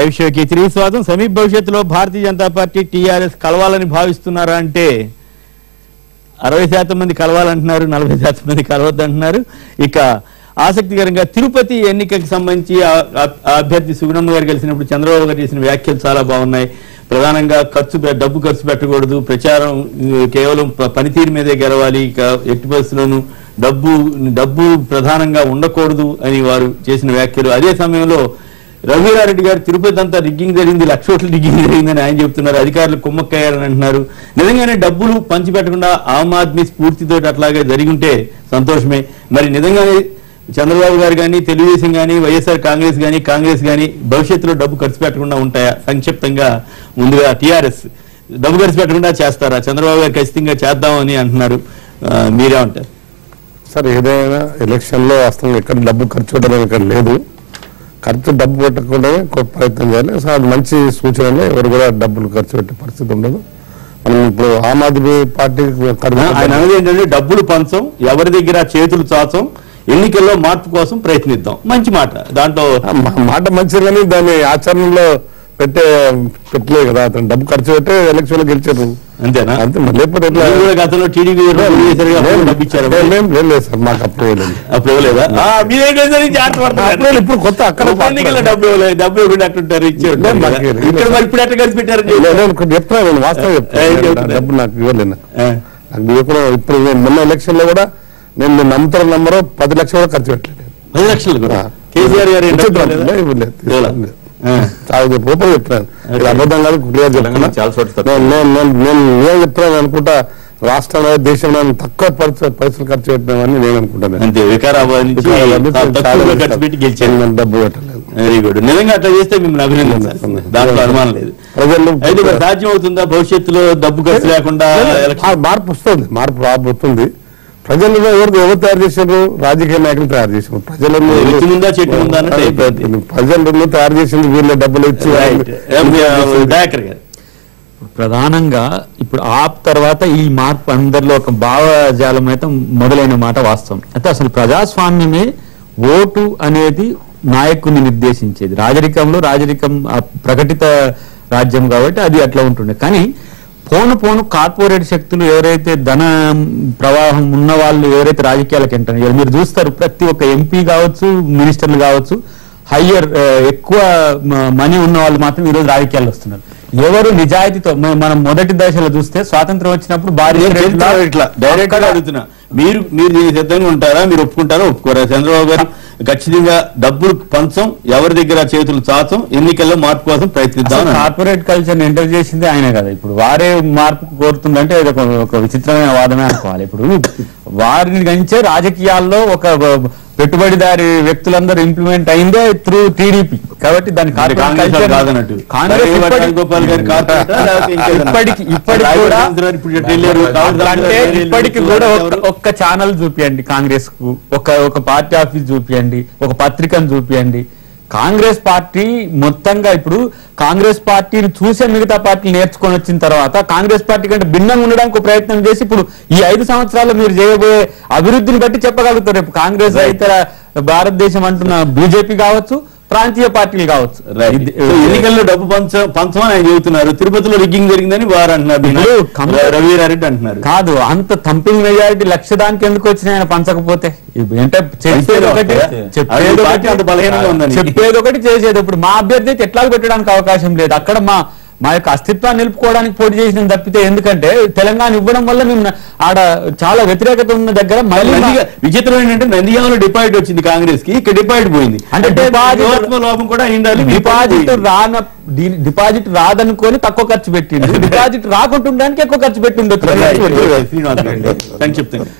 Live షోకి తిరిగి స్వాగతం. సమీప భవిష్యత్తులో భారతీయ జనతా పార్టీ టీఆర్ఎస్ కలవాలని భావిస్తున్నారా అంటే 60% మంది కలవాలంటున్నారు, 40% మంది కలవద్దంటున్నారు. ఇక ఆసక్తికరంగా తిరుపతి ఎన్నికకి సంబంధించి అభ్యర్థి సుగుణమ్మ గారు కలిసినప్పుడు చంద్రబాబు గారు చేసిన వ్యాఖ్యలు చాలా బాగున్నాయి. ప్రధానంగా డబ్బు ఖర్చు పెట్టకూడదు, ప్రచారం కేవలం పనితీరు మీదే గెలవాలి, ఇక ఎట్టి పరిస్థితుల్లోనూ డబ్బు ప్రధానంగా ఉండకూడదు అని వారు చేసిన వ్యాఖ్యలు. అదే సమయంలో రఘువీరారెడ్డి గారు తిరుపతి అంతా రిగ్గింగ్ జరిగింది, 1,00,00,000 కోట్ల రిగ్గింగ్ జరిగిందని ఆయన చెప్తున్నారు. అధికారులు కుమ్మక్కయ్యారని అంటున్నారు. నిజంగానే డబ్బులు పంచిపెట్టకుండా ఆమ్ ఆద్మీ స్ఫూర్తితో అట్లాగే జరిగింటే సంతోషమే. మరి నిజంగానే చంద్రబాబు గారు కానీ, తెలుగుదేశం కానీ, వైఎస్ఆర్ కాంగ్రెస్ కానీ భవిష్యత్తులో డబ్బు ఖర్చు పెట్టకుండా ఉంటాయా? సంక్షిప్తంగా ముందుగా టీఆర్ఎస్ డబ్బు ఖర్చు పెట్టకుండా చేస్తారా? చంద్రబాబు గారు ఖచ్చితంగా చేద్దామని అంటున్నారు. మీరే ఉంటారు సార్? ఏదైనా ఎలక్షన్లో వాస్తవంగా ఎక్కడ డబ్బు ఖర్చు పెట్టడం ఇక్కడ లేదు. డబ్బు పెట్టకుండా ప్రయత్నం చేయాలి. సో అది మంచి సూచనలే. ఎవరు కూడా డబ్బులు ఖర్చు పెట్టే పరిస్థితి ఉండదు. మనం ఇప్పుడు ఆమ్ ఆద్మీ పార్టీ ఆయన అనేది ఏంటంటే డబ్బులు పంచం, ఎవరి దగ్గర చేతులు చాచం, ఎన్నికల్లో మార్పు కోసం ప్రయత్నిద్దాం. మంచి మాట, దాంట్లో మాట మంచిది కానీ దాన్ని ఆచరణలో పెట్టలేదు కదా. అతను డబ్బు ఖర్చు పెట్టే ఎలక్షన్ లో గెలిచారు, అంతేనా? అంతే. లేకపోతే గతంలో టీడీపీ డబ్బు ఇచ్చారు. లేదు సార్, మాకు అప్పుడు ఇవ్వలేదు. అప్పుడు ఇవ్వలేదా? ఇప్పుడు కొత్త అక్కడ డబ్బు అట్టుంటారు, ఇచ్చారు. ఇప్పుడు ఎట్లా కలిసి పెట్టారు చెప్తున్నా, నేను వాస్తవం చెప్తాను. డబ్బు నాకు ఇవ్వలేదు. నాకు ఇవ్వకుండా ఇప్పుడు మొన్న ఎలక్షన్ లో కూడా నేను నమ్ముతారు నంబరు 10 లక్షలు కూడా ఖర్చు పెట్టలేదు. 10 లక్షలు కూడా కేసీఆర్ గారు ఇవ్వలేదు. చెప్తున్నాను, ఇది అబద్ధం కాదు, క్లియర్ చెప్తున్నా. నేను ఏం చెప్తున్నాను అనుకుంటా, రాష్ట్రంలో దేశంలో తక్కువ పైసలు ఖర్చు పెట్టినామని నేను అనుకుంటాను. డబ్బు పెట్టలేదు. Very good. నిజంగా అట్లా చేస్తే మిమ్మల్ని అభినందించాలి, దాంట్లో అనుమానం లేదు. ప్రజలు సాధ్యం అవుతుందా భవిష్యత్తులో డబ్బు ఖర్చు లేకుండా? మార్పు వస్తుంది, మార్పు రాబోతుంది. ప్రజలు ఎవరు తయారు చేశారు? రాజకీయ నాయకులు తయారు చేశారు. ప్రజలను తయారు చేసింది వీళ్ళ డబ్బులు ఇచ్చి. ప్రధానంగా ఇప్పుడు ఆప్ తర్వాత ఈ మార్పు అందరిలో ఒక భావజాలం అయితే మొదలైన మాట వాస్తవం. అయితే అసలు ప్రజాస్వామ్యమే ఓటు అనేది నాయకుని నిర్దేశించేది. రాజరికం ప్రకటిత రాజ్యం కాబట్టి అది అట్లా ఉంటుండే. కానీ పోను కార్పొరేట్ శక్తులు ఎవరైతే ధన ప్రవాహం ఉన్న వాళ్ళు ఎవరైతే రాజకీయాలకు ఎంటర్, మీరు చూస్తారు ప్రతి ఒక్క ఎంపీ కావచ్చు, మినిస్టర్లు కావచ్చు, ఎక్కువ మనీ ఉన్న వాళ్ళు మాత్రం ఈరోజు రాజకీయాల్లో వస్తున్నారు. ఎవరు నిజాయితీతో, మనం మొదటి దశలో చూస్తే స్వాతంత్రం వచ్చినప్పుడు ఇట్లా డైరెక్ట్ గా అడుగుతున్నా, మీరు సిద్ధంగా ఉంటారా? మీరు ఒప్పుకుంటారా, ఒప్పుకోరా? చంద్రబాబు గారు ఖచ్చితంగా డబ్బులు పంచం, ఎవరి దగ్గర చేతులు చాచం, ఎన్నికల్లో మార్పు కోసం ప్రయత్నిద్దాం. కార్పొరేట్ కల్చర్ ఎంటర్ చేసింది ఆయన కదా. ఇప్పుడు వారే మార్పు కోరుతుందంటే ఒక విచిత్రమైన వాదమే అనుకోవాలి. ఇప్పుడు వారిని గంచే రాజకీయాల్లో ఒక పెట్టుబడిదారి వ్యక్తులందరూ ఇంప్లిమెంట్ అయిందే త్రూ టీడీపీ. కాబట్టి దాని కాంగ్రెస్ ఇప్పటికి కూడా ఒక్క ఛానల్ చూపియండి కాంగ్రెస్ కు, ఒక పార్టీ ఆఫీస్ చూపియండి, ఒక పత్రికను చూపియండి. కాంగ్రెస్ పార్టీ మొత్తంగా ఇప్పుడు కాంగ్రెస్ పార్టీని చూసే మిగతా పార్టీలు నేర్చుకొని వచ్చిన తర్వాత కాంగ్రెస్ పార్టీ కంటే భిన్నంగా ఉండడానికి ప్రయత్నం చేసి ఇప్పుడు ఈ 5 సంవత్సరాల్లో మీరు చేయబోయే అభివృద్ధిని బట్టి చెప్పగలుగుతారు. రేపు కాంగ్రెస్ ఇతర భారతదేశం అంటున్న బీజేపీ కావచ్చు, ప్రాంతీయ పార్టీలు కావచ్చు, ఎన్నికల్లో డబ్బు పంచమని ఆయన చెబుతున్నారు. తిరుపతిలో రిగ్గింగ్ జరిగిందని వారు అంటున్నారు, రఘువీరారెడ్డి అంటున్నారు. కాదు, అంత థంపింగ్ మెజారిటీ లక్ష దానికి ఎందుకు వచ్చినాయి ఆయన పంచకపోతే? చెప్పేది ఒకటి చేసేది. ఇప్పుడు మా అభ్యర్థి అయితే ఎట్లా పెట్టడానికి అవకాశం లేదు. అక్కడ మా యొక్క అస్తిత్వాన్ని నిలుపుకోవడానికి పోటీ చేసిన తప్పితే, ఎందుకంటే తెలంగాణ ఇవ్వడం వల్ల మేము ఆడ చాలా వ్యతిరేకత ఉన్న దగ్గర మళ్ళీ విచిత్రం ఏంటంటే నంద్యాలలో డిపాజిట్ వచ్చింది కాంగ్రెస్ కి, ఇక్కడ డిపాజిట్ పోయింది. అంటే లోపం కూడా డిపాజిట్ రాదనుకొని తక్కువ ఖర్చు పెట్టింది, డిపాజిట్ రాకుంటుండడానికి ఎక్కువ ఖర్చు పెట్టిండొచ్చు.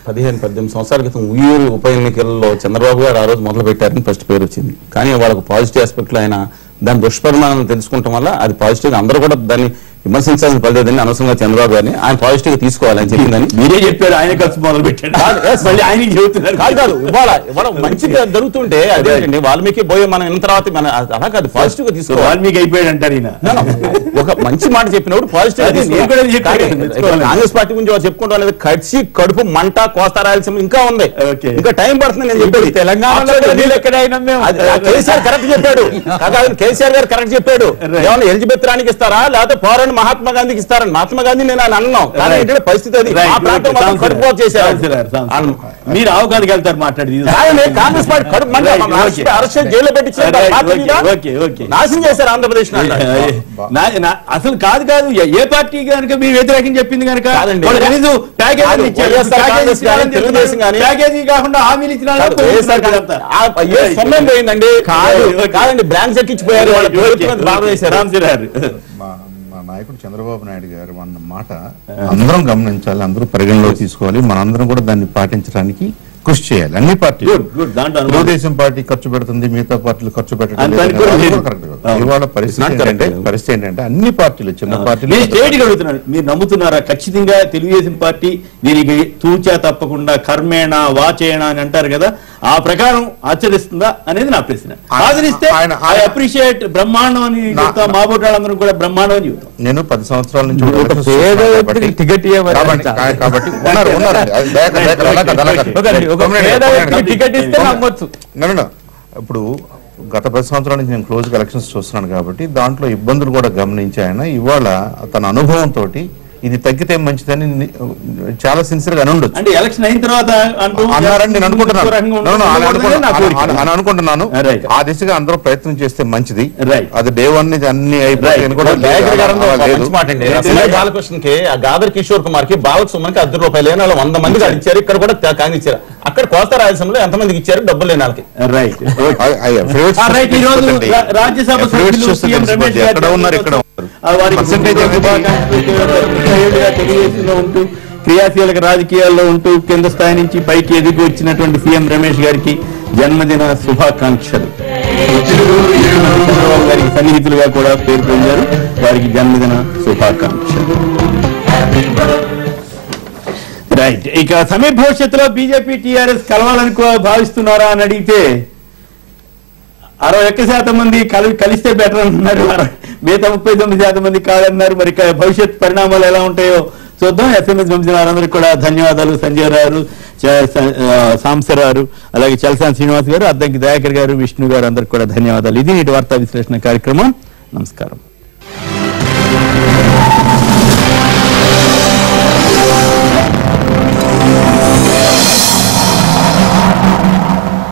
15-18 సంవత్సరాల క్రితం ఉయ్యూరు ఉప ఎన్నికల్లో చంద్రబాబు గారు ఆ రోజు మొదలు పెట్టారని ఫస్ట్ పేరు వచ్చింది. కానీ వాళ్ళకు పాజిటివ్ ఆస్పెక్ట్ లో ఆయన దాని దుష్పరిణామాలను తెలుసుకుంటాం వల్ల అది పాజిటివ్ అందరూ కూడా దాన్ని విమర్శించాల్సిన పర్లేదని అనవసరంగా చంద్రబాబు గారిని ఆయన పాజిటివ్ గా తీసుకోవాలని చెప్పిందని మీరే చెప్పారు, ఆయన ఖర్చు మొదలు పెట్టాడు, మళ్ళీ ఆయనకి చెబుతున్నారు. కాదు ఇవాళ మంచిగా జరుగుతుంటే అదేంటండి వాల్మీకి పోయే మనం ఇన్న తర్వాత మన అలా కాదు పాజిటివ్ గా తీసుకోవాలి. వాల్మీకి అయిపోయాడు అంటారు ఈయన. ఒక మంచి మాట చెప్పినప్పుడు పాజిటివ్ కాంగ్రెస్ పార్టీ గురించి చెప్పుకుంటూ అనేది కడుపు మంట కోస్తా రాయలసీమ ఇంకా ఉంది, ఇంకా టైం పడుతుంది. నేను చెప్పేది తెలంగాణలో కేసీఆర్ కరెక్ట్ చెప్పాడు, కేసీఆర్ గారు కరెక్ట్ చెప్పాడు. ఏమన్నా ఎలిజబెత్ రాణికి ఇస్తారా లేకపోతే పౌరాన్ని మహాత్మా గాంధీకి ఇస్తారని మహాత్మా గాంధీ నేను ఆయన అన్నాం. కానీ ఏంటంటే పరిస్థితి అది కడుపు చేశారు. మీరు అవగాహనకి వెళ్తారు మాట్లాడి కాంగ్రెస్ పార్టీ కడుపు మంట అరెస్ట్ జైల్లో పెట్టి నాశనం చేశారు ఆంధ్రప్రదేశ్. అసలు కాదు ఏ పార్టీ కనుక మీ వ్యతిరేకం చెప్పింది కనుక ప్యాకేజీ కాకుండా హామీలు ఇచ్చిన సొమ్మేం పోయిందండి. కాదండి బ్రాంచ్ ఎక్కించిపోయారు. మా నాయకుడు చంద్రబాబు నాయుడు గారు అన్న మాట అందరం గమనించాలి, అందరూ పరిగణలోకి తీసుకోవాలి. మనందరం కూడా దాన్ని పాటించడానికి కృషి చేయాలి. అన్ని పార్టీలు, తెలుగుదేశం పార్టీ ఖర్చు పెడుతుంది, మిగతా పార్టీలు ఖర్చు పెట్టడం ఇవాళ పరిస్థితి ఏంటంటే అన్ని పార్టీలు, చిన్న పార్టీలు. మీరు నమ్ముతున్నారా ఖచ్చితంగా తెలుగుదేశం పార్టీ దీనికి తూచా తప్పకుండా కర్మేణ వాచేణ అని అంటారు కదా, ఆ ప్రకారం ఆచరిస్తుందా అనేది నా ప్రశ్న. ఆచరిస్తే ఐ అప్రిషియేట్, బ్రహ్మాండం అని చెప్తా, మా బోటాలందరం కూడా బ్రహ్మాండం అని చెప్తాం. నేను 10 సంవత్సరాల నుంచి టికెట్ ఇప్పుడు గత 10 సంవత్సరాల నుంచి నేను క్లోజ్ ఎలక్షన్స్ చూస్తున్నాను కాబట్టి దాంట్లో ఇబ్బందులు కూడా గమనించి ఆయన ఇవాళ తన అనుభవంతో ఇది తగ్గితే మంచిదని చాలా సిన్సియర్ గా ఉండొచ్చు. అంటే ఎలక్షన్ అయిన తర్వాత అన్నారని నేను అనుకుంటున్నాను. ఆ దిశగా అందరూ ప్రయత్నం చేస్తే మంచిది. అది డే 1 నుంచి అన్ని అయిపోయాయి కూడా. బాలకృష్ణకి గాదర్ కిషోర్ కుమార్ కి బాలసుమన్కి ₹10 లేని వాళ్ళు 100 మందికి ఇచ్చారు. ఇక్కడ కూడా కాంగ్రెస్ ఇచ్చారు. అక్కడ కోస్తా రాయలసీమలో ఎంతమందికి ఇచ్చారు డబ్బులు లేని వాళ్ళకి. రాజ్యసభ ఎక్కడ ఉన్నారు, ఇక్కడ తెలుగుదేశంలో ఉంటూ క్రియాశీలక రాజకీయాల్లో ఉంటూ కింద స్థాయి నుంచి పైకి ఎదిగి వచ్చినటువంటి సీఎం రమేష్ గారికి జన్మదిన శుభాకాంక్షలు. చంద్రబాబు గారికి సన్నిహితులుగా కూడా పేరు పొందారు, వారికి జన్మదిన శుభాకాంక్షలు. రైట్. ఇక సమీప భవిష్యత్తులో బీజేపీ టీఆర్ఎస్ కలవాలని భావిస్తున్నారా అని అడిగితే 61% మంది కలిస్తే బెటర్ అంటున్నారు, మిగతా 39% మంది కాదన్నారు. మరి భవిష్యత్ పరిణామాలు ఎలా ఉంటాయో చూద్దాం. ఎస్ఎంఎస్ పంపిన వారందరికీ కూడా ధన్యవాదాలు. సంజయ్ గారు, సాంసరారు, అలాగే చలసాని శ్రీనివాస్ గారు, అద్దంకి దయాకర్ గారు, విష్ణు గారు, అందరికి కూడా ధన్యవాదాలు. ఇది నేటి వార్తా విశ్లేషణ కార్యక్రమం. నమస్కారం.